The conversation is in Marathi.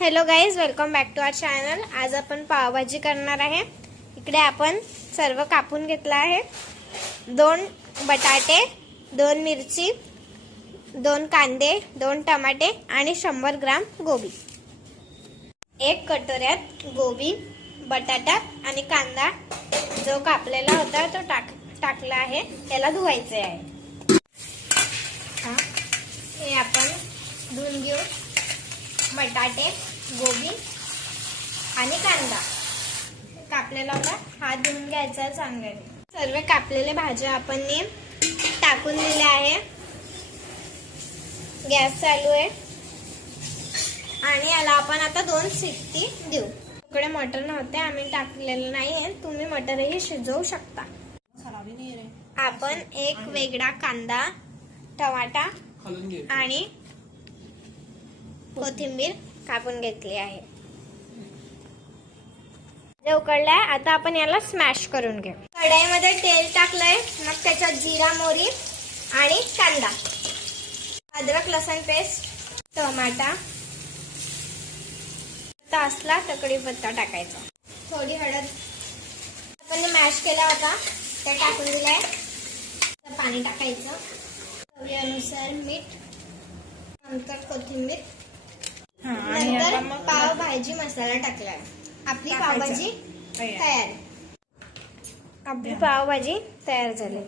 Hello guys, welcome back to our channel. आज आपण पावभाजी करणार आहे। इकडे आपण सर्व कापून घेतला आहे। 2 बटाटे, 2 मिरची, 2 कांदे, 2 टमाटे आणि 100 ग्राम गोबी। एक कटोऱ्यात गोबी, बटाटा आणि कांदा जो कापलेला होता तो टाकला आहे। त्याला धुवायचे आहे। हे आपण धुवून घेऊ। बटाटे, गोबी आणि कांदा कापलेला होता, हात धुवून घ्यायचा चांगल्याने। सर्व कापलेले भाज्या आपण टाकून दिले आहे। गॅस चालू आहे आणि याला आपण आता 2 शिट्टी देऊ। इकडे मटर नव्हते, आम्ही टाकलेलं नाहीये, तुम्ही मटरही शिजवू शकता। आपण एक वेगळा कांदा, टमाटा आणि कोथिंबीर कापून घेतली आहे। जे उकळलाय, आता आपण याला स्मॅश करून घेऊ। कढईमध्ये तेल टाकलंय, मग त्याच्यात जिरा, मोहरी आणि कांदा, अद्रक लसूण पेस्ट, टमाटा असला तर कढीपत्ता टाकायचा, थोडी हळद आपण मॅश केला होता ते टाकून दिलाय। पाणी टाकायचं, चवीनुसार मीठ, नंतर कोथिंबीर, नंतर पावभाजी मसाला टाकलाय। आपली पावभाजी तयार झाली।